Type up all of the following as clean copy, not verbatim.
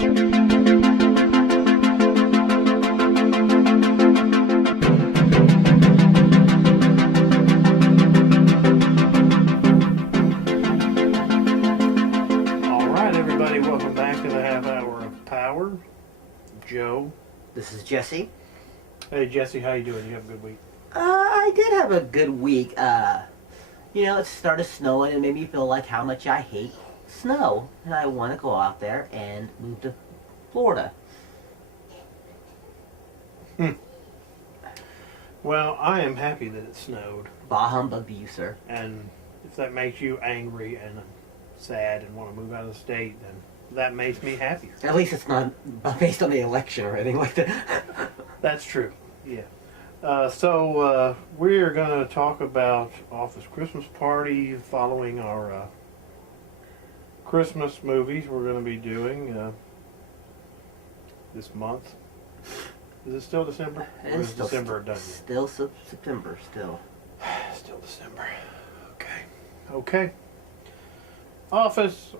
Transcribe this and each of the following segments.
Joe. This is Jesse. Hey Jesse, how you doing? You have a good week? I did have a good week. It started snowing and made me feel like how much I hate snow. And I want to go out there and move to Florida. Well, I am happy that it snowed. Bah humbug to you, sir. And if that makes you angry and sad and want to move out of the state, then that makes me happier. At least it's not based on the election or anything like that. That's true, yeah. So we're going to talk about Office Christmas Party following our Christmas movies we're going to be doing this month. Is it still December? Or is December done yet? Still September, still. Still December. Okay. Office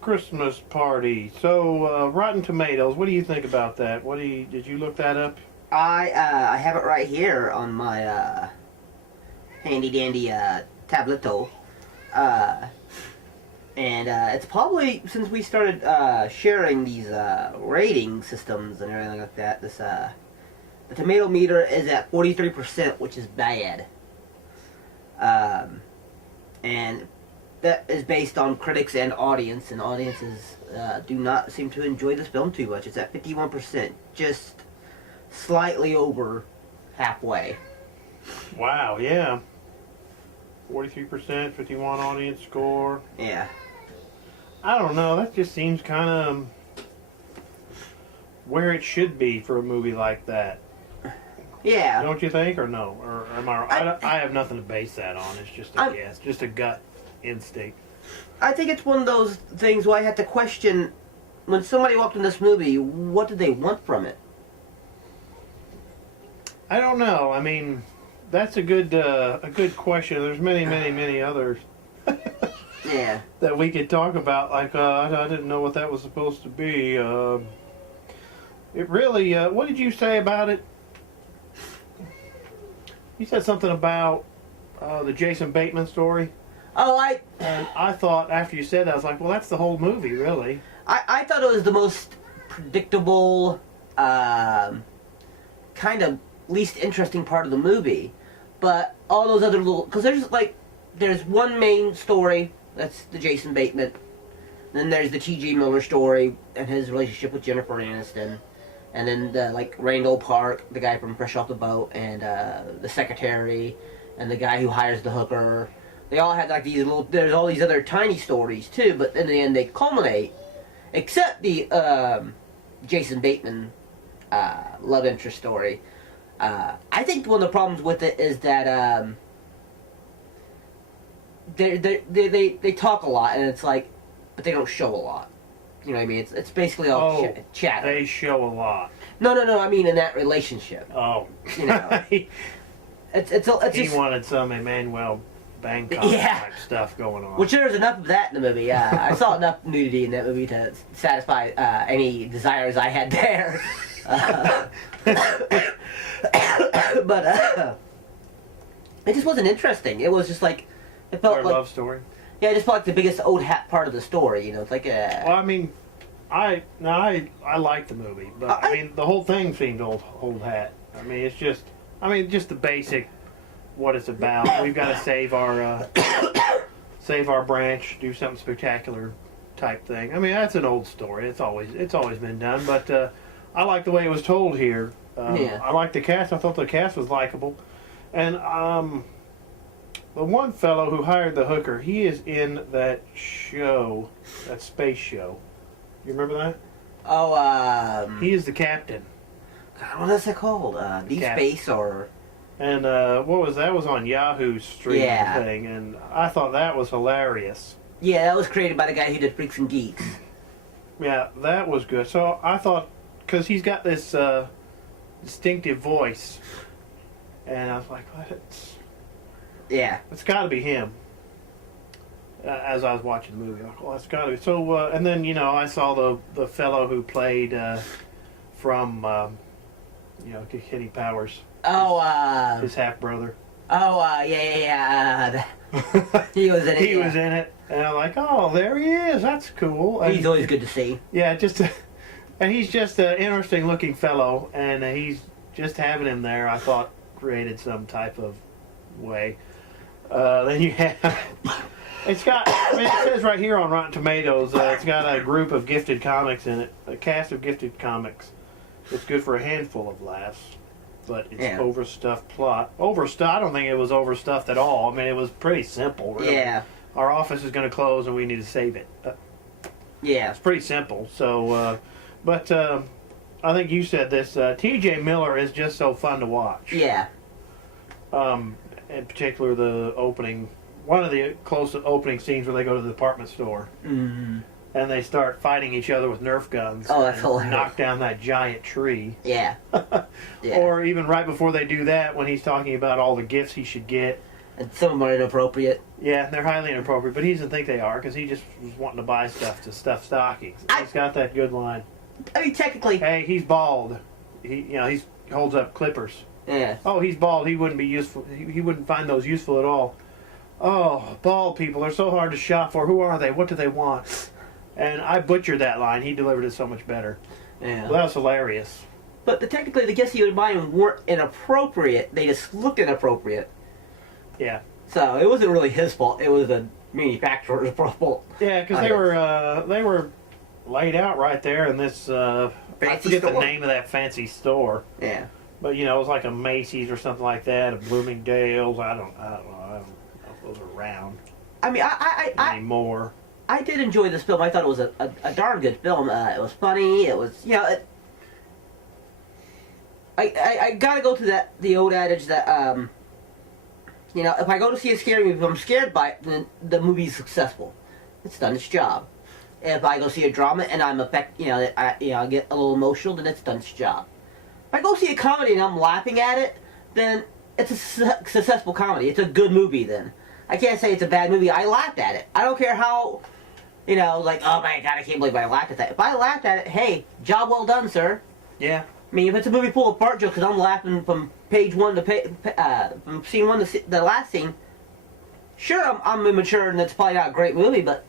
Christmas Party. So, Rotten Tomatoes, what do you think about that? Did you look that up? I have it right here on my handy dandy tableto. And it's probably, since we started sharing these rating systems and everything like that, the tomato meter is at 43%, which is bad. And that is based on critics and audiences do not seem to enjoy this film too much. It's at 51%, just slightly over halfway. Wow, yeah. 43%, 51 audience score. Yeah. I don't know, that just seems kind of where it should be for a movie like that. Yeah. Don't you think, or no? Or am I have nothing to base that on. It's just a guess, just a gut instinct. I think it's one of those things where I had to question, when somebody walked in this movie, what did they want from it? I don't know. I mean, that's a good question. There's many others. Yeah. That we could talk about. Like, I didn't know what that was supposed to be. It really. What did you say about it? You said something about the Jason Bateman story. Oh, And I thought after you said that, I was like, well, that's the whole movie, really. I thought it was the most predictable, kind of least interesting part of the movie. But all those other little... Because there's one main story, that's the Jason Bateman. Then there's the T.J. Miller story and his relationship with Jennifer Aniston. And then, Randall Park, the guy from Fresh Off the Boat, and the secretary, and the guy who hires the hooker. They all had, these little... There's all these other tiny stories, too, but in the end they culminate. Except the Jason Bateman love interest story. I think one of the problems with it is that they talk a lot, and it's but they don't show a lot. You know what I mean? It's basically all chatter. They show a lot. No. I mean in that relationship. Oh, you know, he just, wanted some Emmanuel Bangkok type stuff going on. Which there's enough of that in the movie. I saw enough nudity in that movie to satisfy any desires I had there. But it just wasn't interesting. It was just it felt Our love story. Yeah, it just felt like the biggest old hat part of the story. You know, it's like Well, I mean, I like the movie, but I mean the whole thing seemed old hat. I mean, it's just the basic what it's about. We've got to save our branch, do something spectacular type thing. I mean, that's an old story. It's always been done, but I like the way it was told here. I like the cast. I thought the cast was likable, and the one fellow who hired the hooker, he is in that show, that space show. You remember that? Oh, he is the captain. God, what is that called? Deep Space or... And what was that? That was on Yahoo's streaming thing, and I thought that was hilarious. Yeah, that was created by the guy who did Freaks and Geeks. Yeah, that was good. So I thought, because he's got this distinctive voice, and I was like, it's got to be him. as I was watching the movie. Like, well, that's got to be. So, and then, you know, I saw the fellow who played from, you know, Kenny Powers. Oh, his half brother. Oh, yeah. He was in it. He was in it. And I'm like, oh, there he is. That's cool. And, he's always good to see. Yeah, and he's just an interesting looking fellow. And he's just having him there, I thought, created some type of way. Then you have, it says right here on Rotten Tomatoes, it's got a group of gifted comics in it, a cast of gifted comics. It's good for a handful of laughs, but it's overstuffed plot. I don't think it was overstuffed at all. I mean, it was pretty simple, really. Yeah. Our office is going to close and we need to save it. Yeah. It's pretty simple. So, but I think you said this, T.J. Miller is just so fun to watch. Yeah. In particular, one of the closest opening scenes where they go to the department store. Mm-hmm. And they start fighting each other with Nerf guns. Oh, that's hilarious. Knock down that giant tree. Yeah. Yeah. Or even right before they do that, when he's talking about all the gifts he should get. And some of them are inappropriate. Yeah, they're highly inappropriate, but he doesn't think they are because he just was wanting to buy stuff to stuff stockings. He's got that good line. I mean, technically. Hey, he's bald. He holds up clippers. Yeah. Oh, he's bald. He wouldn't be useful. He wouldn't find those useful at all. Oh, bald people are so hard to shop for. Who are they? What do they want? And I butchered that line. He delivered it so much better. Yeah. Well, that was hilarious. But technically, the gifts he would buy weren't inappropriate. They just looked inappropriate. Yeah. So it wasn't really his fault. It was the manufacturer's fault. Yeah, because they were laid out right there in this. I forget the name of that fancy store. Yeah. But it was like a Macy's or something like that, a Bloomingdale's. I don't know. I don't know if those are around. I mean, I anymore. I did enjoy this film. I thought it was a darn good film. It was funny. It was, I gotta go to the old adage that, if I go to see a scary movie, if I'm scared by it, then the movie's successful. It's done its job. If I go see a drama and I'm I get a little emotional, then it's done its job. If I go see a comedy and I'm laughing at it, then it's a successful comedy. It's a good movie then. I can't say it's a bad movie. I laughed at it. I don't care how, like, oh my God, I can't believe I laughed at that. If I laughed at it, hey, job well done, sir. Yeah. I mean, if it's a movie full of fart jokes because I'm laughing from page one to from scene one to the last scene, sure, I'm immature and it's probably not a great movie, but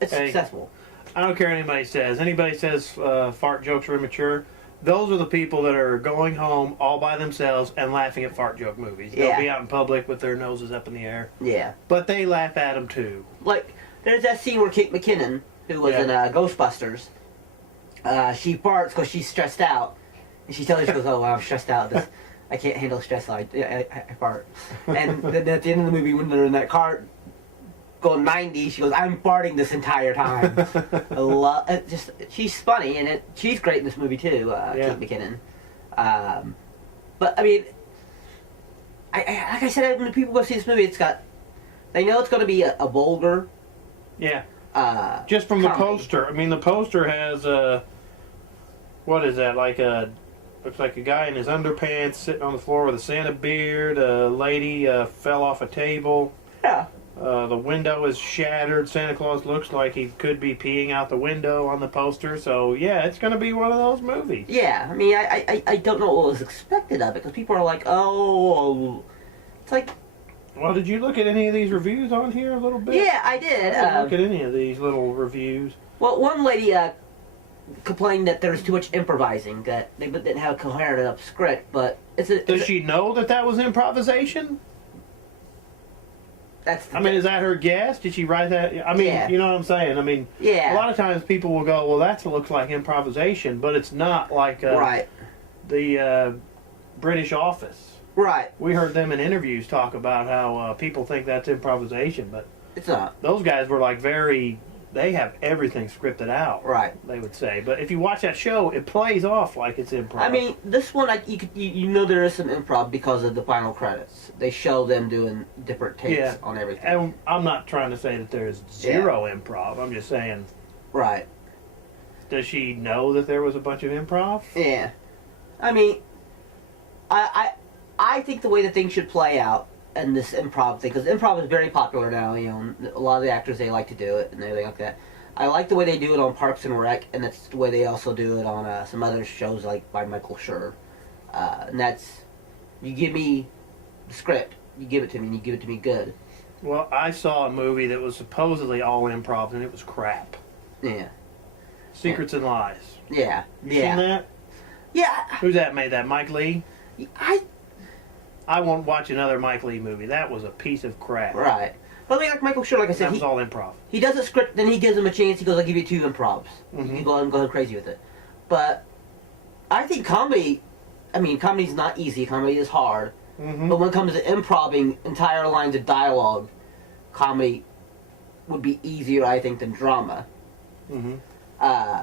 it's successful. I don't care what anybody says. Anybody says fart jokes are immature, those are the people that are going home all by themselves and laughing at fart joke movies. They'll be out in public with their noses up in the air. Yeah. But they laugh at them too. Like, there's that scene where Kate McKinnon, who was in Ghostbusters, she farts because she's stressed out. And she tells her, she goes, oh, I'm stressed out. I can't handle stress. I fart. And then at the end of the movie, when they're in that car going 90, she goes, I'm farting this entire time. She's funny, and she's great in this movie too, Kate McKinnon. But I mean, like I said, when people go see this movie, they know it's going to be a vulgar. Yeah. Just from comedy. The poster. I mean, the poster has what is that? Looks like a guy in his underpants sitting on the floor with a Santa beard. A lady fell off a table. Yeah. The window is shattered. Santa Claus looks like he could be peeing out the window on the poster. So, yeah, it's going to be one of those movies. Yeah. I mean, I don't know what was expected of it. Because people are like, oh. It's like. Well, did you look at any of these reviews on here a little bit? Yeah, I did. I didn't look at any of these little reviews. Well, one lady complained that there was too much improvising. That they didn't have a coherent enough script. But Does she know that was improvisation? Is that her guess? Did she write that? I mean, you know what I'm saying? I mean, a lot of times people will go, well, that looks like improvisation, but it's not like the British Office. Right. We heard them in interviews talk about how people think that's improvisation, but it's not. Those guys were they have everything scripted out. Right. They would say. But if you watch that show, it plays off like it's improv. I mean, this one, you know there is some improv because of the final credits. They show them doing different takes on everything. And I'm not trying to say that there's zero improv. I'm just saying. Right. Does she know that there was a bunch of improv? Yeah. I mean, I think the way that things should play out and this improv thing, because improv is very popular now. You know, a lot of the actors, they like to do it and everything like that. I like the way they do it on Parks and Rec, and that's the way they also do it on some other shows like by Michael Schur. And that's, you give me the script, you give it to me, and you give it to me good. Well, I saw a movie that was supposedly all improv, and it was crap. Yeah. Secrets and Lies. Yeah. You seen that? Yeah. Who's that made that? Mike Lee? I won't watch another Mike Lee movie. That was a piece of crap. Right. But like Michael Schur, like I said, that was all improv. He does a script, then he gives him a chance. He goes, "I'll give you 2 improvs. Mm-hmm. You go crazy with it." But I think comedy. I mean, comedy's not easy. Comedy is hard. Mm-hmm. But when it comes to improving entire lines of dialogue, comedy would be easier, I think, than drama. Mm-hmm.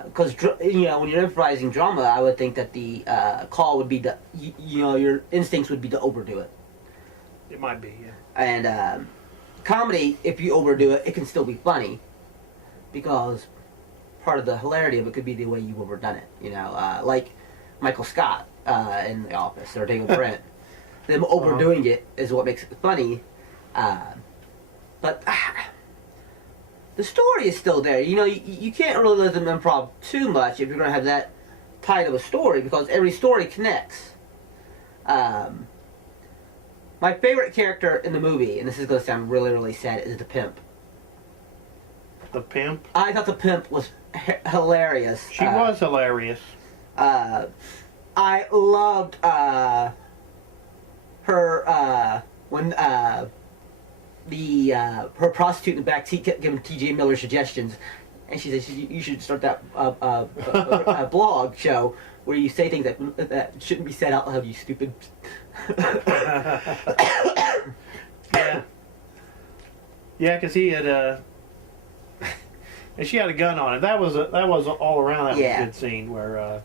Because you know, when you're improvising drama, I would think that the call would be to, you know, your instincts would be to overdo it. It might be, yeah. And comedy, if you overdo it, it can still be funny, because part of the hilarity of it could be the way you've overdone it. You know, like Michael Scott in The Office, or David Brent. Them overdoing it is what makes it funny. But the story is still there. You know, you can't really let them improv too much if you're going to have that tight of a story, because every story connects. My favorite character in the movie, and this is going to sound really, really sad, is the pimp. The pimp? I thought the pimp was hilarious. She was hilarious. I loved her when her prostitute in the back seat kept giving T.J. Miller suggestions, and she said, "You should start that blog show where you say things that shouldn't be said out loud, you stupid." Yeah, because he had and she had a gun on it. That was all around. That was a good scene where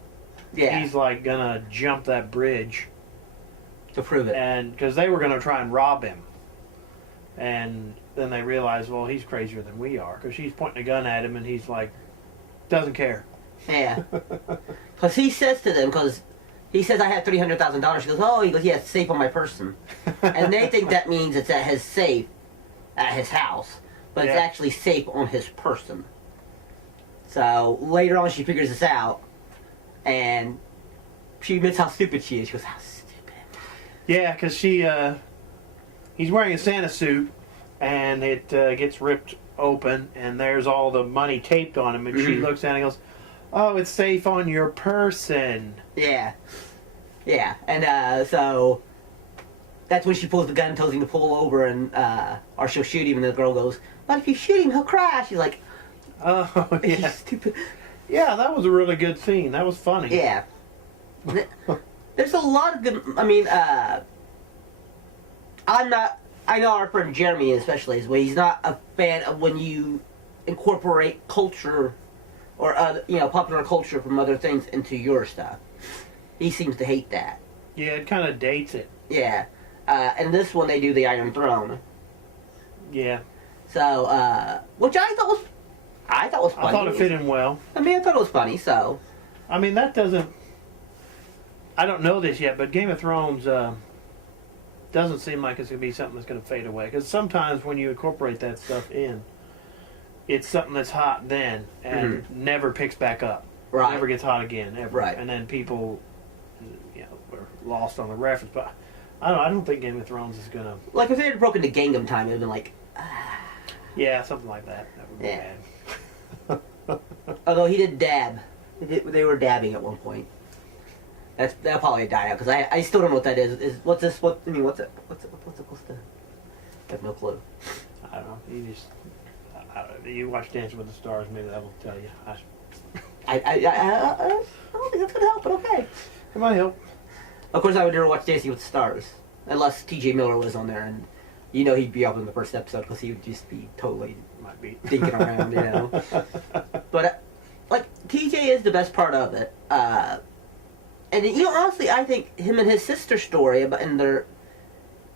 he's like gonna jump that bridge to prove it, and because they were gonna try and rob him, and then they realized, well, he's crazier than we are, because she's pointing a gun at him, and he's like, doesn't care. Yeah, because he says to them, because he says, "I have $300,000." She goes, "Oh," he goes, "Yeah, it's safe on my person," and they think that means it's at his safe at his house, but it's actually safe on his person. So later on, she figures this out, and she admits how stupid she is. She goes, "How stupid." Yeah, because he's wearing a Santa suit, and it gets ripped open, and there's all the money taped on him, and she looks at it and goes, "Oh, it's safe on your person." Yeah. Yeah, and so that's when she pulls the gun and tells him to pull over, and or she'll shoot him, and the girl goes, "But if you shoot him, he'll crash." She's like, "Oh, yeah." Stupid. Yeah, that was a really good scene. That was funny. Yeah. There's a lot of good, I mean, I know our friend Jeremy especially is, he's not a fan of when you incorporate culture or popular culture from other things into your stuff. He seems to hate that. Yeah, it kind of dates it. Yeah. And this one they do the Iron Throne. Yeah. So, which I thought was funny. I thought it fit in well. I mean, I thought it was funny, so. I mean, that doesn't, I don't know this yet, but Game of Thrones doesn't seem like it's going to be something that's going to fade away. Because sometimes when you incorporate that stuff in, it's something that's hot then and never picks back up. Right. Never gets hot again, ever. Right. And then people, were lost on the reference. But I don't think Game of Thrones is going to. Like, if they had broken to Gangnam Time, it would have been like. Yeah, something like that. That would be bad. Although he did dab. They were dabbing at one point. That'll probably die out, because I still don't know what that is. What's this? What's it supposed to? I have no clue. I don't know. You watch Dancing with the Stars, maybe that will tell you. I don't think that's gonna help, but okay. It might help. Of course, I would never watch Dancing with the Stars unless T.J. Miller was on there, and he'd be up in the first episode because he would just be totally might be dinking around, But like T.J. is the best part of it. And honestly, I think him and his sister's story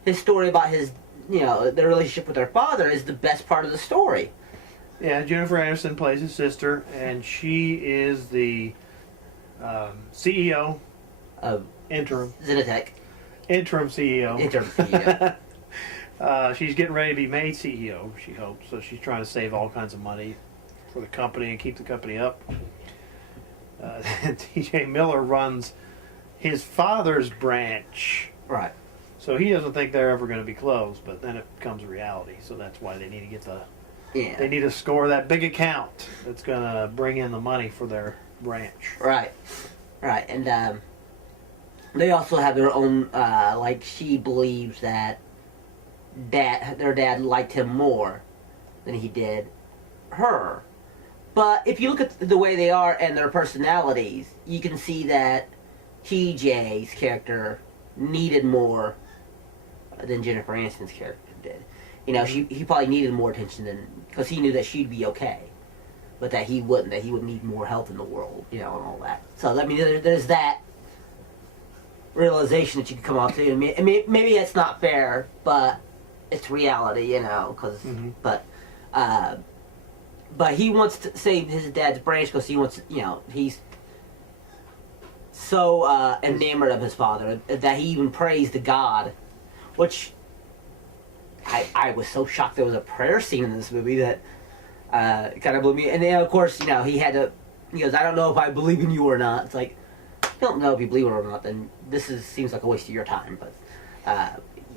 his story about his, their relationship with their father is the best part of the story. Yeah, Jennifer Aniston plays his sister, and she is the CEO of interim Zenitech. Interim CEO. Interim CEO. She's getting ready to be made CEO, she hopes. So she's trying to save all kinds of money for the company and keep the company up. T.J. Miller runs his father's branch. Right. So he doesn't think they're ever going to be closed, but then it becomes a reality. So that's why they need to get they need to score that big account that's going to bring in the money for their branch. Right. Right. And they also have their own, like, she believes that their dad liked him more than he did her. But if you look at the way they are and their personalities, you can see that TJ's character needed more than Jennifer Aniston's character did. You know, he probably needed more attention than, because he knew that she'd be okay, but that he wouldn't. That he would need more help in the world, you know, and all that. So I mean, there's that realization that you can come off to. I mean, maybe that's not fair, but it's reality, you know. But he wants to save his dad's branch because he wants, you know, he's so enamored of his father that he even prays to God, which I was so shocked there was a prayer scene in this movie that kind of blew me. And then, of course, you know, he goes, I don't know if I believe in you or not. It's like, you don't know if you believe it or not, then seems like a waste of your time. But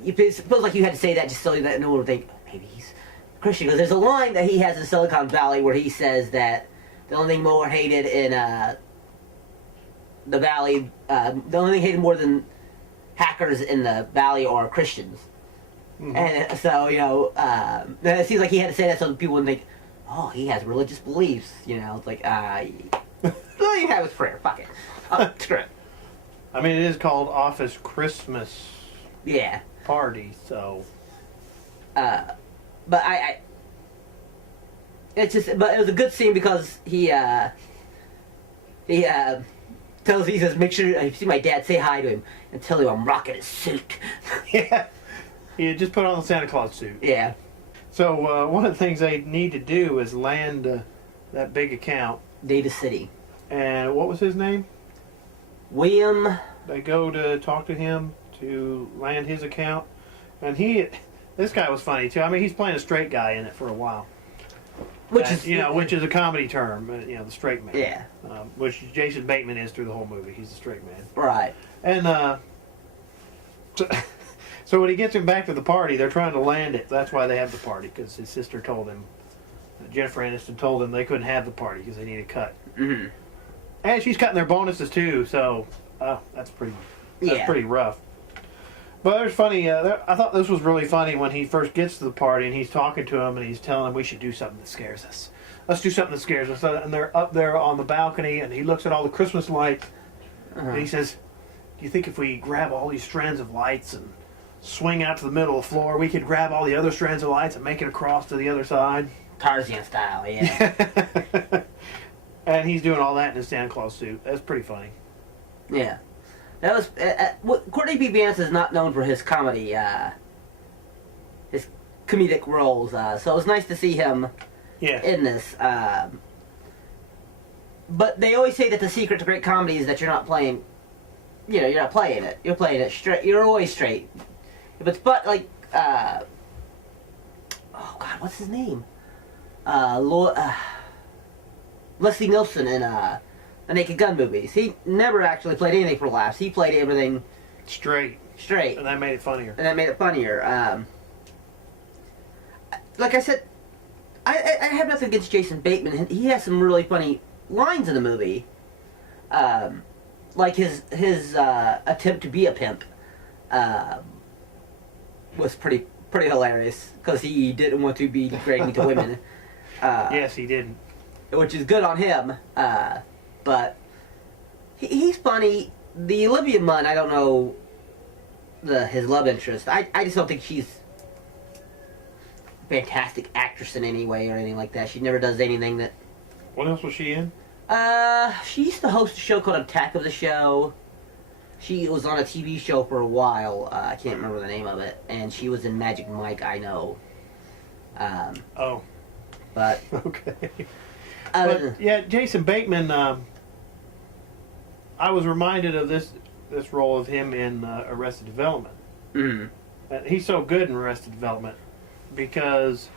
it feels like you had to say that just so that no one would think, oh, maybe he's Christian. Because there's a line that he has in Silicon Valley where he says that the only thing more hated in the Valley, the only thing hated more than hackers in the Valley are Christians. Mm-hmm. And so, you know, it seems like he had to say that so people wouldn't think, oh, he has religious beliefs. You know, it's like, all you have is prayer. Fuck it. Screw it. I mean, it is called Office Christmas Party, so. But it's just, but it was a good scene because he says, make sure if you see my dad, say hi to him and tell him I'm rocking his suit. Yeah. Yeah, just put on the Santa Claus suit. Yeah. So one of the things they need to do is land that big account. Data City. And what was his name? William. They go to talk to him to land his account. And this guy was funny too. I mean, he's playing a straight guy in it for a while. Which is a comedy term, you know, the straight man. Yeah. Which Jason Bateman is through the whole movie. He's the straight man. Right. And so when he gets him back to the party, they're trying to land it. That's why they have the party, because his sister told him, Jennifer Aniston told him they couldn't have the party because they need a cut. Mm-hmm. And she's cutting their bonuses too, so that's pretty rough. But there's funny. I thought this was really funny when he first gets to the party and he's talking to him and he's telling him we should do something that scares us. Let's do something that scares us. And they're up there on the balcony and he looks at all the Christmas lights and he says, "Do you think if we grab all these strands of lights and swing out to the middle of the floor, we could grab all the other strands of lights and make it across to the other side?" Tarzan style, yeah. And he's doing all that in his Santa Claus suit. That's pretty funny. Yeah. That was Courtney B. Vance is not known for his comedy, his comedic roles. So it was nice to see him in this. But they always say that the secret to great comedy is that you're not playing. You know, you're not playing it. You're playing it straight. You're always straight. If it's like, oh God, what's his name? Leslie Nielsen in the Naked Gun movies. He never actually played anything for laughs. He played everything straight. And that made it funnier. Like I said, I have nothing against Jason Bateman. He has some really funny lines in the movie. Like his attempt to be a pimp was pretty hilarious because he didn't want to be degrading to women. Yes, he didn't. Which is good on him. But he's funny. The Olivia Munn, I don't know his love interest. I just don't think she's a fantastic actress in any way or anything like that. She never does anything that... What else was she in? She used to host a show called Attack of the Show. She was on a TV show for a while. I can't remember the name of it. And she was in Magic Mike, I know. But... Okay. But, yeah, Jason Bateman, I was reminded of this role of him in Arrested Development. Mm-hmm. He's so good in Arrested Development because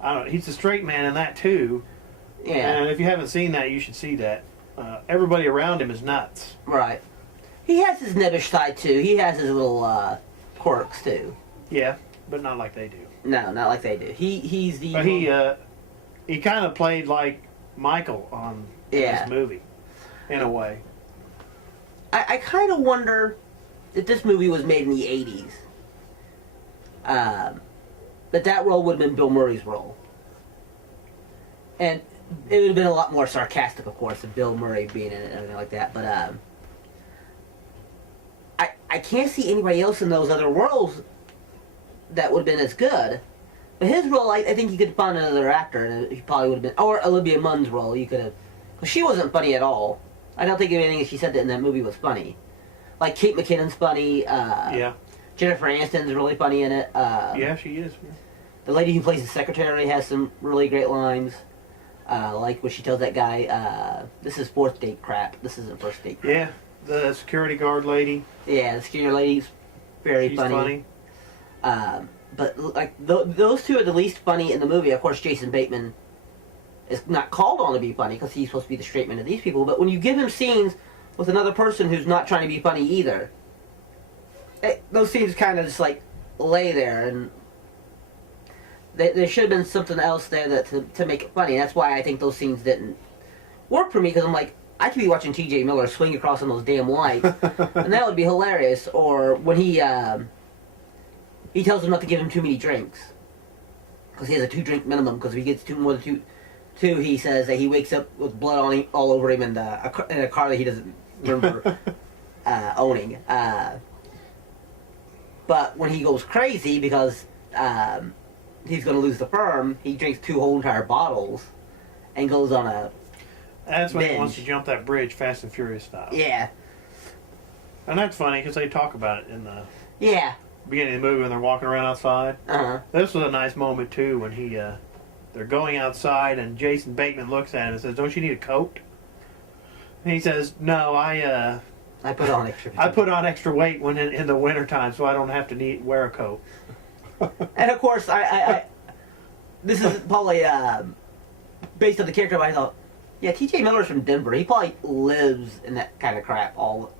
I don't know, he's a straight man in that too. Yeah. And if you haven't seen that, you should see that. Everybody around him is nuts. Right. He has his nebbish side too. He has his little quirks too. Yeah, but not like they do. No, not like they do. He's the. But he kind of played like Michael on this movie, in a way. I kind of wonder if this movie was made in the 80s. That role would have been Bill Murray's role. And it would have been a lot more sarcastic, of course, than Bill Murray being in it and everything like that. But I can't see anybody else in those other roles that would have been as good. But his role, I think you could find another actor, and he probably would have been... Or Olivia Munn's role, you could have... Because she wasn't funny at all. I don't think anything she said in that movie was funny. Like, Kate McKinnon's funny. Yeah. Jennifer Aniston's really funny in it. Yeah, she is. The lady who plays the secretary has some really great lines. Like when she tells that guy, this is fourth date crap. This isn't first date crap. Yeah, the security guard lady. Yeah, the security lady's very She's funny. But like those two are the least funny in the movie. Of course, Jason Bateman is not called on to be funny because he's supposed to be the straight man of these people. But when you give him scenes with another person who's not trying to be funny either, those scenes kind of just like lay there, and there should have been something else there to make it funny. And that's why I think those scenes didn't work for me, because I'm like, I could be watching T.J. Miller swing across on those damn lights, and that would be hilarious. Or when he tells him not to give him too many drinks because he has a 2-drink minimum. Because if he gets more than two, he says that he wakes up with blood on him, all over him, and in a car that he doesn't remember owning. But when he goes crazy because he's going to lose the firm, he drinks 2 whole entire bottles and goes on a That's when binge. he wants to jump that bridge, Fast and Furious style. Yeah. And that's funny because they talk about it in the beginning of the movie when they're walking around outside. Uh-huh. This was a nice moment too when they're going outside and Jason Bateman looks at him and says, "Don't you need a coat?" And he says, "No, I put on extra. I put on extra weight when in the wintertime, so I don't have to wear a coat." And of course, I this is probably based on the character, but I thought, yeah, T.J. Miller's from Denver. He probably lives in that kind of crap so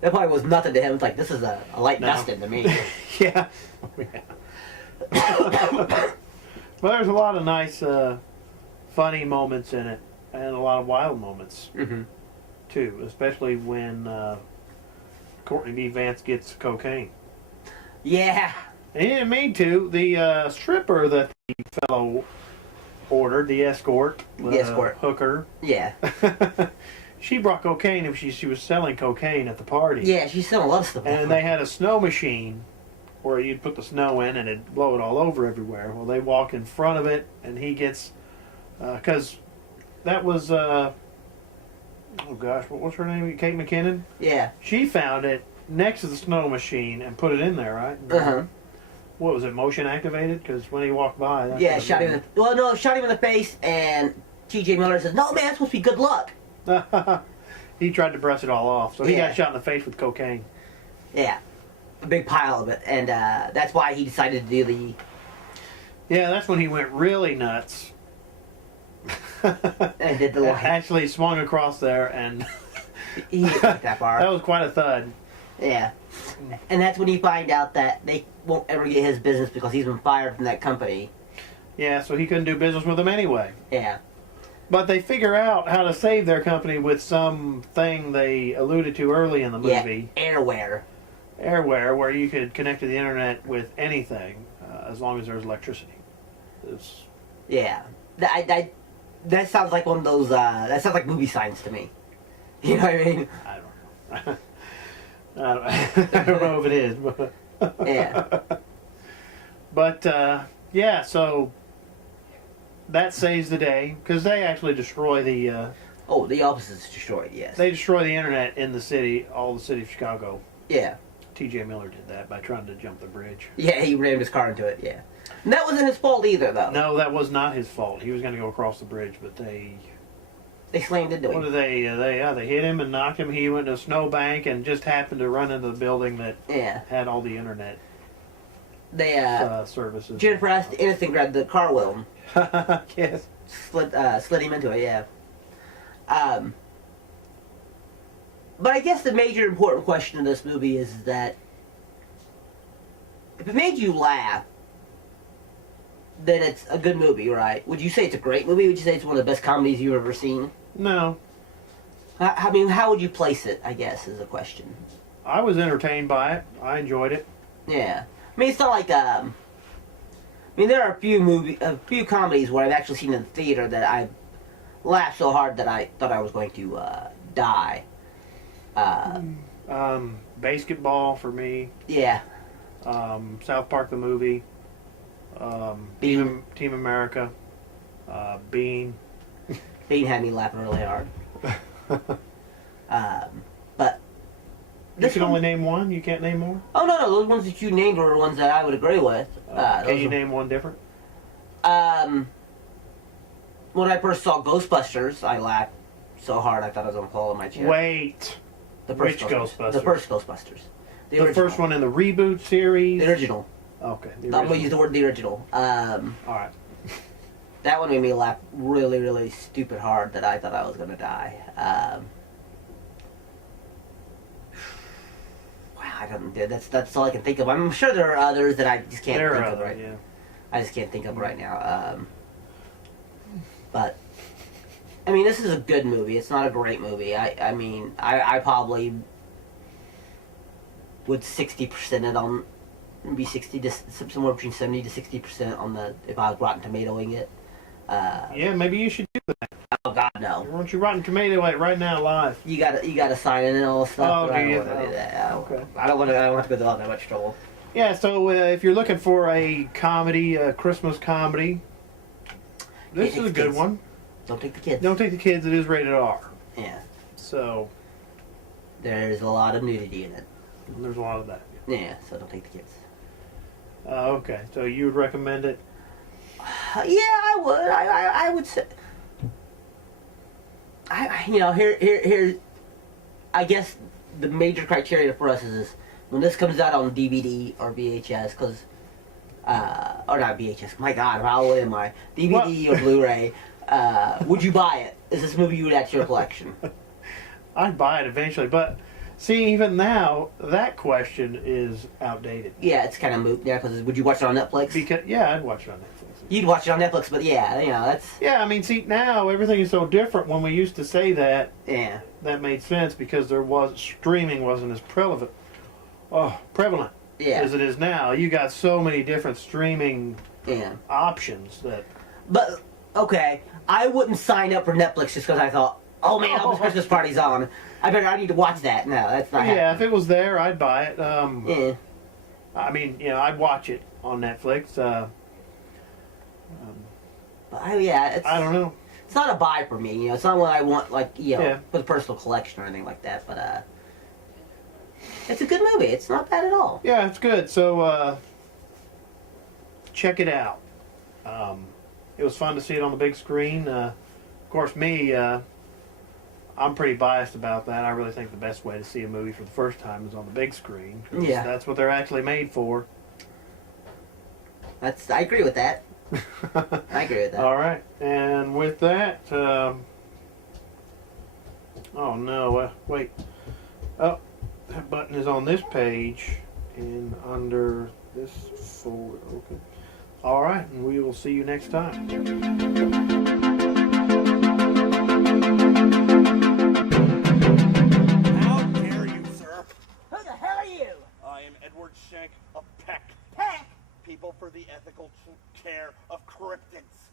that probably was nothing to him. It's like, this is a light dusting to me. Yeah. Well, there's a lot of nice, funny moments in it, and a lot of wild moments, too, especially when Courtney B. Vance gets cocaine. Yeah. And he didn't mean to. The stripper that the fellow ordered, the escort, hooker. Yeah. She brought cocaine, and she was selling cocaine at the party. Yeah, she's selling a lot of stuff. And they had a snow machine where you'd put the snow in and it'd blow it all over everywhere. Well, they walk in front of it, and he gets... Because that was... oh, gosh, what was her name? Kate McKinnon? Yeah. She found it next to the snow machine and put it in there, right? Uh-huh. What was it, motion activated? Because when he walked by... Shot him in the face, and T.J. Miller says, "No, man, it's supposed to be good luck." He tried to brush it all off, so he got shot in the face with cocaine. Yeah. A big pile of it, and that's why he decided to do the... Yeah, that's when he went really nuts. And did the line. Actually swung across there, and... He didn't get that far. That was quite a thud. Yeah. And that's when you find out that they won't ever get his business because he's been fired from that company. Yeah, so he couldn't do business with them anyway. Yeah. But they figure out how to save their company with something they alluded to early in the movie. Yeah, airware. Airware, where you could connect to the internet with anything, as long as there's electricity. Yeah. That sounds like one of those, that sounds like movie signs to me. You know what I mean? I don't know if it is, but... Yeah. But, yeah, so... That saves the day, because they actually destroy the... the office is destroyed, yes. They destroy the internet in the city, all the city of Chicago. Yeah. T.J. Miller did that by trying to jump the bridge. Yeah, he rammed his car into it, yeah. And that wasn't his fault either, though. No, that was not his fault. He was going to go across the bridge, but they They slammed into him. What did they hit him and knocked him. He went to a snowbank and just happened to run into the building that had all the internet services. Jennifer Aniston grabbed the car wheel. Yes. Slid him into it, yeah. But I guess the major important question in this movie is that if it made you laugh, then it's a good movie, right? Would you say it's a great movie? Would you say it's one of the best comedies you've ever seen? No. I mean, how would you place it, I guess, is the question. I was entertained by it. I enjoyed it. Yeah. I mean, it's not like, I mean, there are a few comedies where I've actually seen in the theater that I laughed so hard that I thought I was going to die. Basketball for me. Yeah. South Park the movie. Team America. Bean. Bean had me laughing really hard. But you can only name one? You can't name more? Oh, no, those ones that you named were ones that I would agree with. Can you name one different? When I first saw Ghostbusters, I laughed so hard I thought I was going to fall on my chair. Wait. Which Ghostbusters? The first Ghostbusters. The first one in the reboot series? The original. Okay. I'm going to use the word the original. Alright. That one made me laugh really, really stupid hard that I thought I was going to die. That's all I can think of. I'm sure there are others that I just can't think of right now. I just can't think of right now. But, I mean, this is a good movie. It's not a great movie. I mean, I probably would 60% it on, maybe 60 to somewhere between 70 to 60% on the, if I was Rotten Tomatoing it. Yeah, maybe you should do that. Oh God, no! Why don't you Rotten Tomato it right now live? You gotta sign in and all stuff. Oh, I do you? don't want to do that. Okay. I don't want to go through all that much trouble. Yeah. So if you're looking for a comedy, a Christmas comedy, this is a good one. Don't take the kids. Don't take the kids. It is rated R. Yeah. So there's a lot of nudity in it. There's a lot of that. Yeah. So don't take the kids. Okay. So you would recommend it? Yeah, I would. I would say. Here. I guess the major criteria for us is when this comes out on DVD or VHS, because, or not VHS. My God, how old am I? DVD or Blu-ray. Would you buy it? Is this a movie you would add to your collection? I'd buy it eventually, but see, even now that question is outdated. Yeah, it's kind of moot. Yeah, because would you watch it on Netflix? I'd watch it on Netflix. You'd watch it on Netflix, but yeah, that's... Yeah, I mean, see, now everything is so different. When we used to say that, that made sense because streaming wasn't as prevalent as it is now. You got so many different streaming options that... But, okay, I wouldn't sign up for Netflix just because I thought, oh man, Elvis Christmas Party's on. I need to watch that. No, that's not happening. Yeah, if it was there, I'd buy it. I mean, I'd watch it on Netflix. I don't know. It's not a buy for me. It's not what I want, like, for the personal collection or anything like that. But it's a good movie. It's not bad at all. Yeah, it's good. So check it out. It was fun to see it on the big screen. Of course, me, I'm pretty biased about that. I really think the best way to see a movie for the first time is on the big screen. Yeah, that's what they're actually made for. I agree with that. I agree with that. All right, and with that, oh no, wait. Oh, that button is on this page and under this folder. Okay. All right, and we will see you next time. How dare you, sir? Who the hell are you? I am Edward Shank of Peck. Peck? People for the ethical care of cryptids.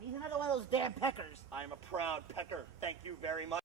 He's another one of those damn peckers. I am a proud pecker. Thank you very much.